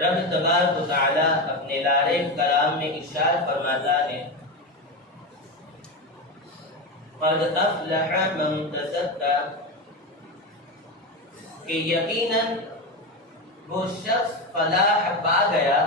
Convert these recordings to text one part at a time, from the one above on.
رب تبارک و تعالی اپنے لارے کلام میں ارشاد فرماتا ہے قد افلح من تزکا کہ یقیناً وہ شخص فلاح پا گیا،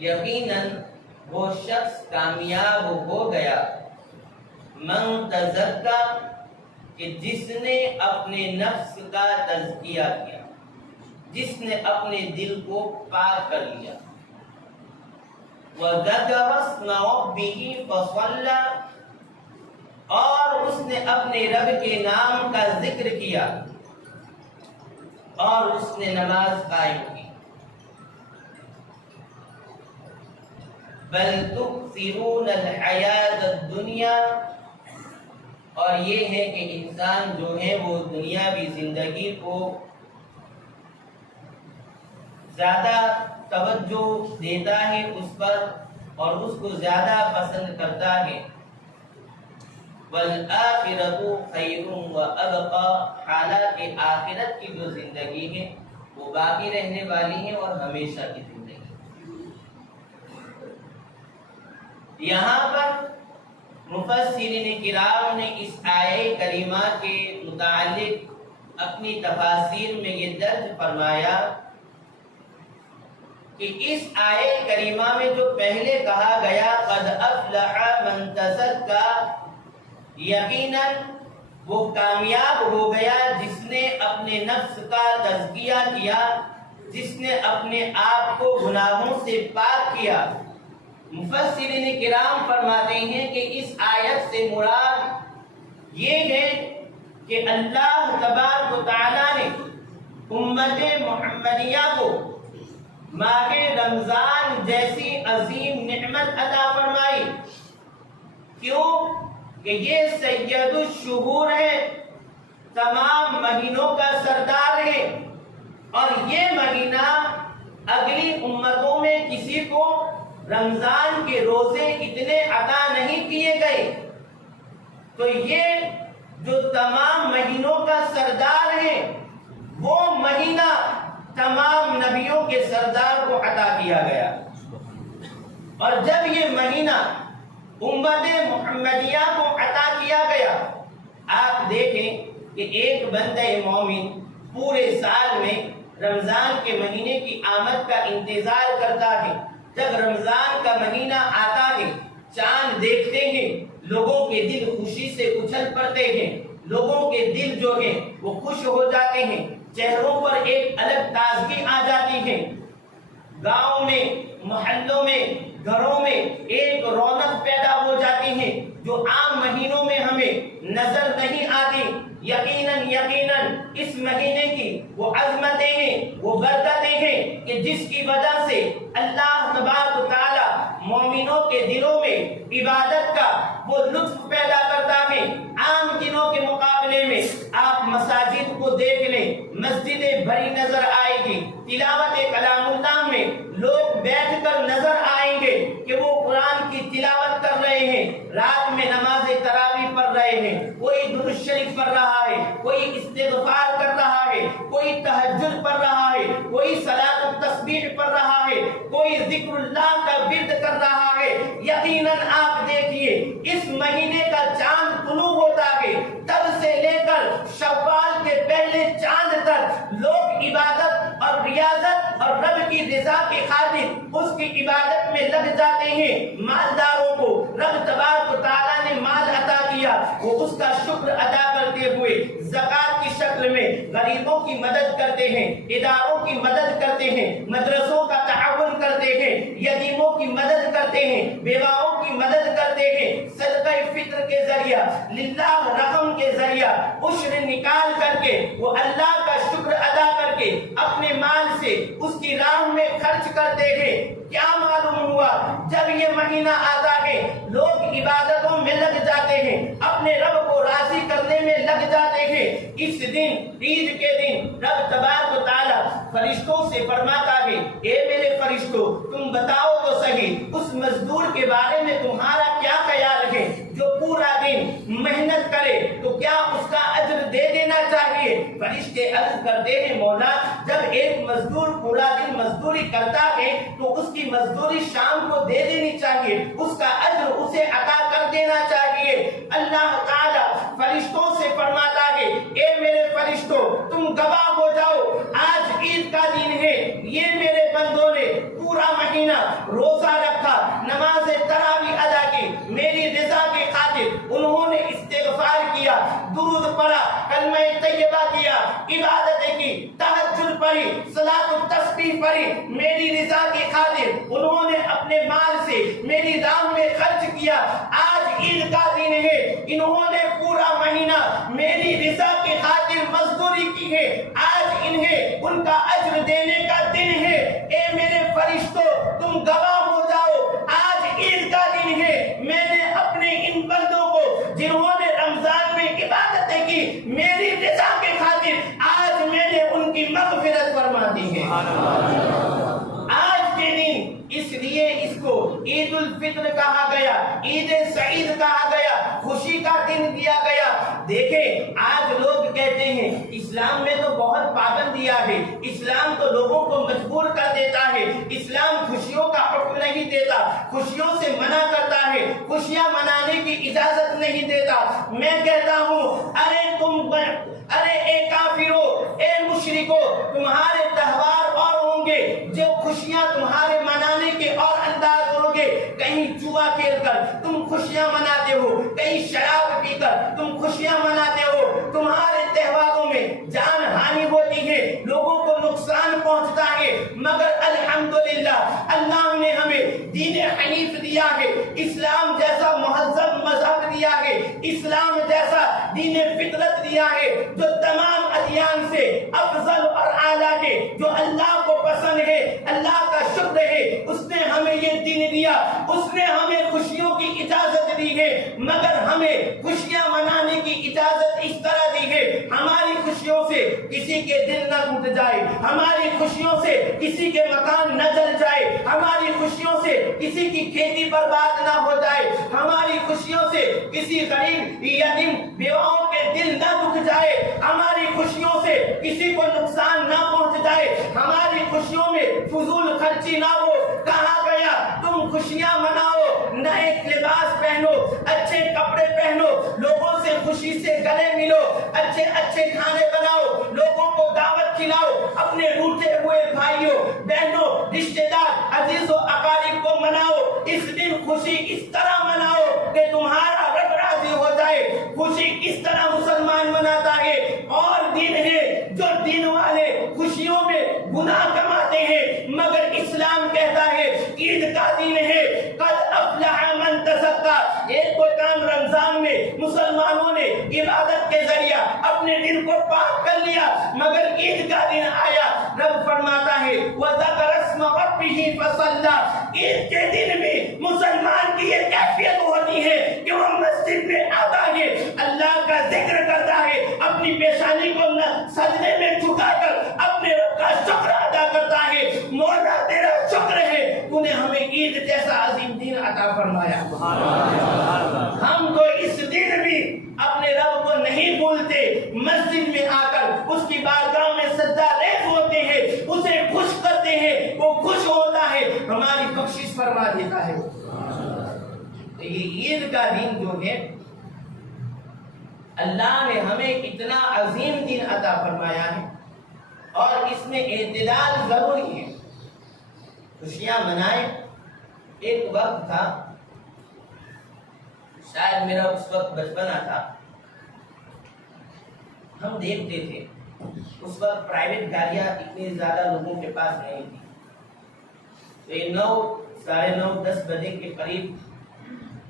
یقیناً وہ شخص کامیاب ہو گیا، من تزکا کہ جس نے اپنے نفس کا تزکیہ کیا، جس نے اپنے دل کو پاک کر لیا، وَذَكَرَ اسْمَ رَبِّهِ فَصَلَّى اور اس نے اپنے رب کے نام کا ذکر کیا اور اس نے نماز قائم کی۔ بل تؤثرون الحیات الدنیا اور یہ ہے کہ انسان جو ہے وہ دنیاوی زندگی کو زیادہ توجہ دیتا ہے اس پر اور اس کو زیادہ پسند کرتا ہے۔ وَالْآخِرَةُ خَيْرٌ وَأَبْقَىٰ حالانکہ آخرت کی جو زندگی ہے وہ باقی رہنے والی ہے اور ہمیشہ کی زندگی۔ یہاں پر مفسرین کرام نے اس آیے کریمہ کے متعلق اپنی تفاسیر میں یہ درج فرمایا کہ اس آیے کریمہ میں جو پہلے کہا گیا قد افلح من تزکا، یقیناً وہ کامیاب ہو گیا جس نے اپنے نفس کا تزکیہ کیا، جس نے اپنے آپ کو گناہوں سے پاک کیا۔ مفسرین کرام فرماتے ہیں کہ اس آیت سے مراد یہ ہے کہ اللہ تبارک و تعالیٰ نے امت محمدیہ کو ماہ رمضان جیسی عظیم نعمت عطا فرمائی۔ کیوں؟ کہ یہ سید الشہور ہے، تمام مہینوں کا سردار ہے، اور یہ مہینہ اگلی امتوں میں کسی کو رمضان کے روزے اتنے عطا نہیں کیے گئے، تو یہ جو تمام مہینوں کا سردار ہے وہ مہینہ تمام نبیوں کے سردار کو عطا کیا گیا۔ اور جب یہ مہینہ امت محمدیہ کو عطا کیا گیا، آپ دیکھیں کہ ایک بندہ مومن پورے سال میں رمضان کے مہینے کی آمد کا انتظار کرتا ہے۔ جب رمضان کا مہینہ آتا ہے، چاند دیکھتے ہیں، لوگوں کے دل خوشی سے اچھل پڑتے ہیں، لوگوں کے دل جو ہیں وہ خوش ہو جاتے ہیں، چہروں پر ایک الگ تازگی آ جاتی ہے، گاؤں میں، محلوں میں، گھروں میں ایک رونق پیدا ہو جاتی ہے جو عام مہینوں میں ہمیں نظر نہیں آتی۔ یقیناً اس مہینے کی وہ عظمتیں ہیں، وہ برکتیں ہیں کہ جس کی وجہ سے اللہ تبارک و تعالی مومنوں کے دلوں میں عبادت کا وہ لطف پیدا کرتا ہے۔ عام دنوں کے مقابلے میں آپ مساجد کو دیکھ لیں، مسجدیں بھری نظر آئے گی، تلاوت کلام اللہ میں لوگ بیٹھ کر نظر آئیں گے کہ وہ قرآن کی تلاوت کر رہے ہیں، رات میں نماز تراویح پڑھ رہے ہیں، کوئی درود شریف پڑھ رہا ہے، کوئی استغفار کر رہا ہے، کوئی تہجد پڑھ رہا ہے، کوئی صلاۃ التسبیح پڑھ رہا ہے، کوئی ذکر اللہ کا ورد کر رہا ہے۔ یقیناً آپ دیکھیے اس مہینے کا چاند طلوع ہوتا ہے، تب سے لے کر شوال کے پہلے چاند تک لوگ عبادت اور ریاضت اور رب کی رضا کی خاطر اس کی عبادت میں لگ جاتے ہیں۔ مالداروں کو رب تبارک و تعالیٰ نے مال عطا کیا، وہ اس کا شکر ادا کرتے ہوئے زکوٰۃ کی شکل میں غریبوں کی مدد کرتے ہیں، اداروں کی مدد کرتے ہیں، مدرسوں کا تعاون کرتے ہیں، یتیموں کی مدد کرتے ہیں، بیواؤں کی مدد کرتے ہیں، صدقہ فطر کے ذریعہ، للہ رقم کے ذریعہ عشر نکال کر کے وہ اللہ کا شکر ادا کر کے اپنے مال سے اس کی راہ میں خرچ کرتے ہیں۔ کیا معلوم ہوا؟ جب یہ مہینہ آتا ہے لوگ عبادتوں میں لگ جاتے ہیں، اپنے رب کو راضی کرنے میں لگ جاتے ہیں۔ اس دن، عید کے دن، رب تبارک و تعالی فرشتوں سے فرماتا ہے، اے میرے فرشتوں تم بتاؤ تو صحیح اس مزدور کے بارے میں تمہارا کیا خیال ہے جو پورا دن محنت کرے، تو کیا اس کا اجر دے دینا چاہیے؟ فرشتے یہ عرض کرتے ہیں مولا جب ایک مزدور پورا دن مزدوری کرتا ہے تو اس کی مزدوری شام کو دے دینی چاہیے، اس کا اجر اسے عطا کر دینا چاہیے۔ اللہ تعالیٰ فرشتوں سے فرماتا ہے اے میرے فرشتوں تم گواہ ہو جاؤ، آج عید کا دن ہے، یہ میرے بندوں نے پورا مہینہ روزہ رکھا، نماز تراویح ادا کی، میری رضا کی خاطر انہوں نے استغفار کیا، درود پڑھا، کلمہ طیبہ کیا، عبادتیں کی، تہجد پڑھی، صلاۃ التسبیح پڑھی، میری رضا کی خاطر انہوں نے اپنے مال سے میری راہ میں خرچ کیا۔ آج عید کا دن ہے، انہوں نے پورا مہینہ میری رضا کی خاطر مزدوری کی ہے، آج انہیں ان کا اجر دینے کا دن ہے۔ اے میرے فرشتوں تم گواہ ہو جاؤ، آج عید کا دن ہے، میں نے اپنے ان بندوں کو جنہوں نے رمضان میں عبادتیں کی میری رضا کے خاطر آج میں نے ان کی مغفرت فرما دی ہے۔ آج کے دن اس لیے اس کو عید الفطر کہا گیا، عید سعید کہا گیا، خوشی کا دن دیا گیا۔ دیکھیں آج لوگ کہتے ہیں اسلام میں تو بہت پابندیاں ہے، اسلام تو لوگوں کو مجبور کر دیتا ہے، اسلام خوشیوں کا حکم نہیں دیتا، خوشیوں سے منع کرتا ہے، خوشیاں منانے کی اجازت نہیں دیتا۔ میں کہتا ہوں ارے اے کافرو، اے مشرکو، تمہارے تہوار اور ہوں گے، جو خوشیاں تمہارے منانے کے اور انداز ہوں گے، کہیں جوا کھیل کر تم خوشیاں مناتے ہو، کہیں شراب پی کر تم خوشیاں مناتے ہو، تمہارے تہواروں میں جان ہانی ہوتی ہے، لوگوں کو نقصان پہنچتا ہے، مگر الحمدللہ اللہ نے ہمیں دین حنیف دیا ہے، اسلام جیسا مہذب مذہب دیا ہے، اسلام جیسا دین فطرت دیا ہے جو تمام ادیان سے افضل اور اعلیٰ ہے، جو اللہ کو پسند ہے، اللہ کا شکر ہے، اس نے ہمیں یہ دین دیا، اس نے ہمیں خوشیوں کی اجازت دی ہے، مگر ہمیں خوشیاں منانے کی اجازت اس طرح دی ہے ہماری خوشیوں سے کسی کے دل نہ ٹوٹ جائے، ہماری خوشیوں سے کسی کے مکان نہ جل جائے، ہماری خوشیوں سے کسی کی کھیتی برباد نہ ہو جائے، ہماری خوشیوں سے کسی غریب یتیم بیواؤں کے دل نہ دکھ جائے، ہماری خوشیوں سے کسی کو نقصان نہ پہنچ جائے، ہماری خوشیوں میں فضول خرچی نہ ہو۔ کہا گیا تم خوشیاں مناؤ، نئے لباس پہنو، اچھے کپڑے پہنو، لوگوں سے خوشی سے گلے ملو، اچھے اچھے کھانے بناؤ، لوگوں کو دعوت کھلاؤ، اپنے روٹے ہوئے بھائیوں بہنوں رشتہ دار عزیز و اقارب کو مناؤ۔ اس دن خوشی اس طرح مناؤ کہ تمہارا رب راضی ہو جائے۔ خوشی کس طرح مسلمان مناتا ہے؟ اور دن ہے جو دن والے خوشیوں میں گناہ کماتے ہیں، مگر اسلام کہتا ہے عید کا دن ہے، قد افلح من تزکا۔ ایک کوئی کام رمضان میں مسلمانوں نے عبادت کے ذریعہ اپنے دل کو پاک کر لیا، مگر عید کا دن آیا، رب فرماتا ہے وَذَكَرَ اسْمَ رَبِّهِ فَصَلَّى۔ عید کے دن بھی مسلمان کی یہ کیفیت ہوتی ہے کہ وہ مسجد میں آتا ہے، اللہ کا ذکر کرتا ہے، اپنی پیشانی کو سجدے میں جھکا کر اپنے رب کا شکر ادا کرتا ہے۔ مولا تیرا شکر ہے تو نے ہمیں عید جیسا عظیم دن عطا فرمایا۔ ہم تو اس دن بھی اپنے رب کو نہیں بھولتے، مسجد میں آ کر اس کی بارگاہ میں سجدہ ریز ہوتے ہیں، اسے خوش کرتے ہیں، وہ خوش ہوتا ہے، ہماری بخشش فرما دیتا ہے۔ یہ عید کا دن جو ہے اللہ نے ہمیں اتنا عظیم دن عطا فرمایا ہے، اور اس میں اعتدال ضروری ہے۔ خوشیاں منائیں۔ ایک وقت تھا، شاید میرا اس وقت بچپنا تھا، ہم دیکھتے تھے اس وقت پرائیویٹ گاڑیاں اتنی زیادہ لوگوں کے پاس نہیں تھی، تو یہ 9 ساڑھے 9 10 بجے کے قریب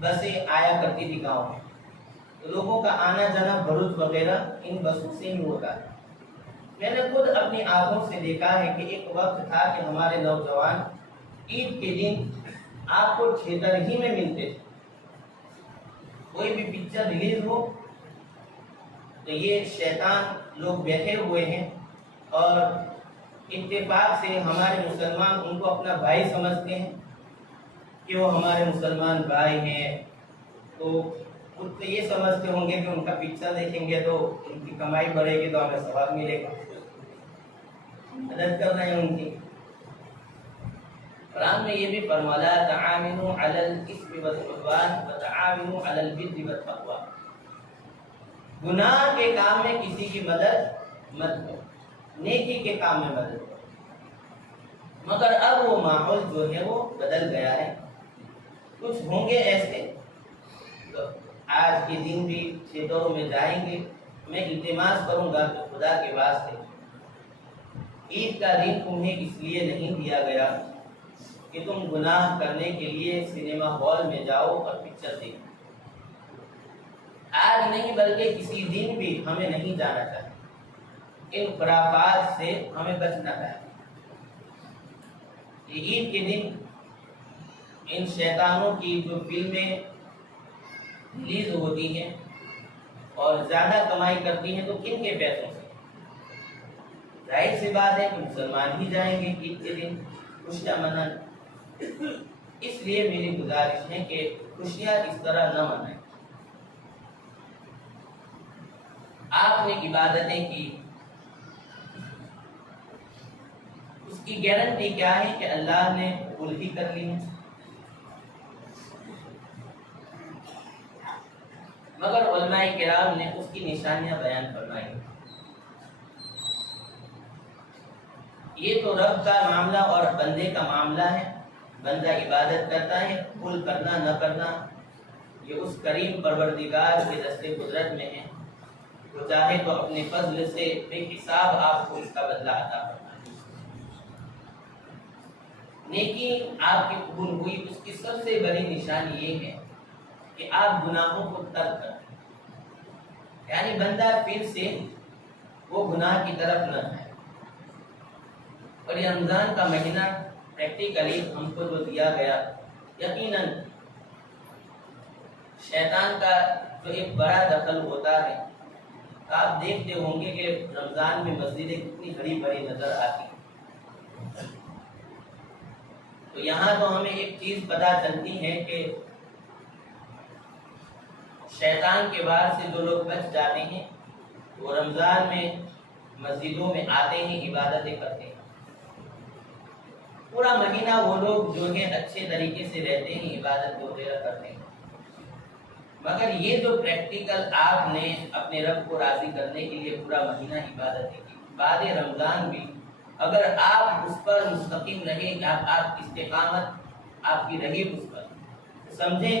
بسیں آیا کرتی تھی گاؤں میں، تو لوگوں کا آنا جانا بھروچ وغیرہ ان بسوں سے ہی ہوتا ہے۔ میں نے خود اپنی آنکھوں سے دیکھا ہے کہ ایک وقت تھا کہ ہمارے نوجوان عید کے دن آپ کو تھیٹر ہی میں ملتے تھے، کوئی بھی پکچر ریلیز ہو تو یہ شیطان لوگ بیٹھے ہوئے ہیں، اور اتفاق سے ہمارے مسلمان ان کو اپنا بھائی سمجھتے ہیں کہ وہ ہمارے مسلمان بھائی ہیں، تو وہ تو یہ سمجھتے ہوں گے کہ ان کا پکچر دیکھیں گے تو ان کی کمائی بڑھے گی تو ہمیں ثواب ملے گا، مدد کر رہے ہیں ان کی۔ قرآن میں یہ بھی فرمایا تعاونوا علی الاثم والعدوان وتعاونوا علی البر والتقوی، گناہ کے کام میں کسی کی مدد مت کرو، نیکی کے کام میں مدد کرو۔ مگر اب وہ ماحول جو ہے وہ بدل گیا ہے، کچھ ہوں گے ایسے تو آج کے دن بھی کھیتوں میں جائیں گے، میں التماس کروں گا کہ خدا کے واسطے عید کا دن تمہیں اس لیے نہیں دیا گیا کہ تم گناہ کرنے کے لیے سنیما ہال میں جاؤ اور پکچر دیکھو، آج نہیں بلکہ کسی دن بھی ہمیں نہیں جانا چاہیے، ان خرافات سے ہمیں بچنا چاہیے۔ یہ عید کے دن ان شیطانوں کی جو فلمیں ریلیز ہوتی ہیں اور زیادہ کمائی کرتی ہیں تو کن کے پیسوں سے؟ ظاہر سی بات ہے کہ مسلمان ہی جائیں گے عید کے دن خوشیاں منانے، اس لیے میری گزارش ہے کہ خوشیاں اس طرح نہ منائیں۔ آپ نے عبادتیں کی، اس کی گارنٹی کیا ہے کہ اللہ نے قبول ہی کر لی ہے؟ مگر علماء کرام نے اس کی نشانیاں بیان فرمائی۔ یہ تو رب کا معاملہ اور بندے کا معاملہ ہے، بندہ عبادت کرتا ہے، قبول کرنا نہ کرنا یہ اس کریم پروردگار کے دست قدرت میں ہے، وہ چاہے تو اپنے فضل سے بے حساب آپ کو اس کا بدلہ عطا فرمائے۔ نیکی آپ کی قبول ہوئی، اس کی سب سے بڑی نشانی یہ ہے کہ آپ گناہوں کو ترک کریں، یعنی بندہ پھر سے وہ گناہ کی طرف نہ جائے۔ اور یہ رمضان کا مہینہ پریکٹیکلی ہم کو جو دیا گیا، یقیناً شیطان کا جو ایک بڑا دخل ہوتا ہے، آپ دیکھتے ہوں گے کہ رمضان میں مسجدیں کتنی ہری بھری نظر آتی ہیں۔ تو یہاں تو ہمیں ایک چیز پتہ چلتی ہے کہ شیطان کے وار سے جو لوگ بچ جاتے ہیں وہ رمضان میں مسجدوں میں آتے ہیں، عبادتیں کرتے ہیں، پورا مہینہ وہ لوگ جو ہے اچھے طریقے سے رہتے ہیں، عبادت وغیرہ کرتے ہیں۔ مگر یہ جو پریکٹیکل آپ نے اپنے رب کو راضی کرنے کے لیے پورا مہینہ عبادتیں کی، بعد رمضان بھی اگر آپ اس پر مستقیم رہیں، آپ استقامت آپ کی رہی اس پر، سمجھیں